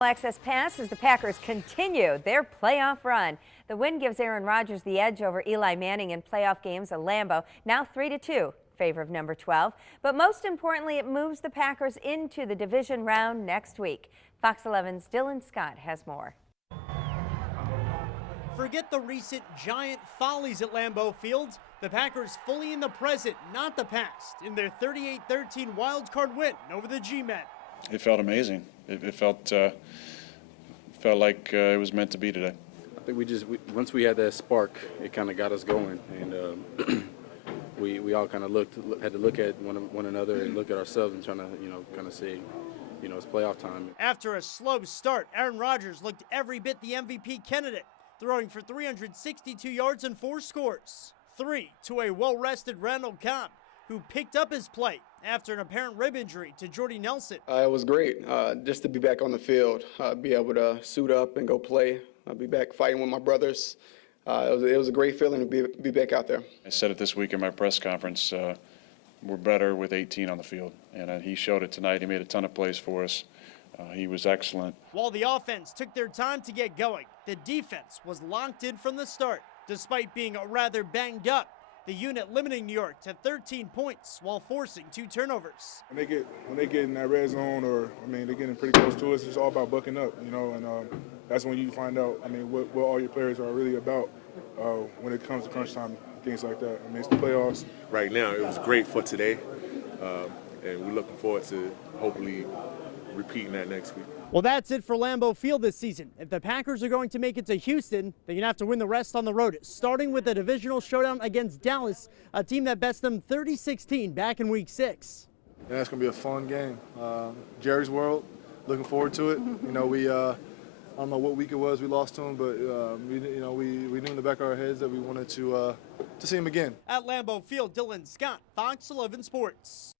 Access Pass as the Packers continue their playoff run. The win gives Aaron Rodgers the edge over Eli Manning in playoff games at Lambeau, now 3-2 in favor of number 12. But most importantly, it moves the Packers into the division round next week. Fox 11's Dylan Scott has more. Forget the recent giant follies at Lambeau Field. The Packers fully in the present, not the past, in their 38-13 wild-card win over the G-Men. It felt amazing. It felt like it was meant to be today. I think once we had that spark, it kind of got us going, and we all kind of had to look at one another and look at ourselves and trying to kind of say, it's playoff time. After a slow start, Aaron Rodgers looked every bit the MVP candidate, throwing for 362 yards and 4 scores. 3 to a well-rested Randall Cobb, who picked up his play after an apparent rib injury to Jordy Nelson. It was great just to be back on the field, be able to suit up and go play, be back fighting with my brothers. It was a great feeling to be back out there. I said it this week in my press conference, we're better with 18 on the field, and he showed it tonight. He made a ton of plays for us. He was excellent. While the offense took their time to get going, the defense was locked in from the start. Despite being rather banged up, the unit limiting New York to 13 points while forcing 2 turnovers. When they get in that red zone, or they're getting pretty close to us, it's all about bucking up, and that's when you find out, what all your players are really about when it comes to crunch time, things like that. It's the playoffs. Right now, it was great for today, and we're looking forward to hopefully repeating that next week. Well, that's it for Lambeau Field this season. If the Packers are going to make it to Houston, they're going to have to win the rest on the road, starting with a divisional showdown against Dallas, a team that bested them 30-16 back in Week 6. Yeah, it's going to be a fun game. Jerry's World, looking forward to it. I don't know what week it was we lost to him, but we knew in the back of our heads that we wanted to see him again. At Lambeau Field, Dylan Scott, Fox 11 Sports.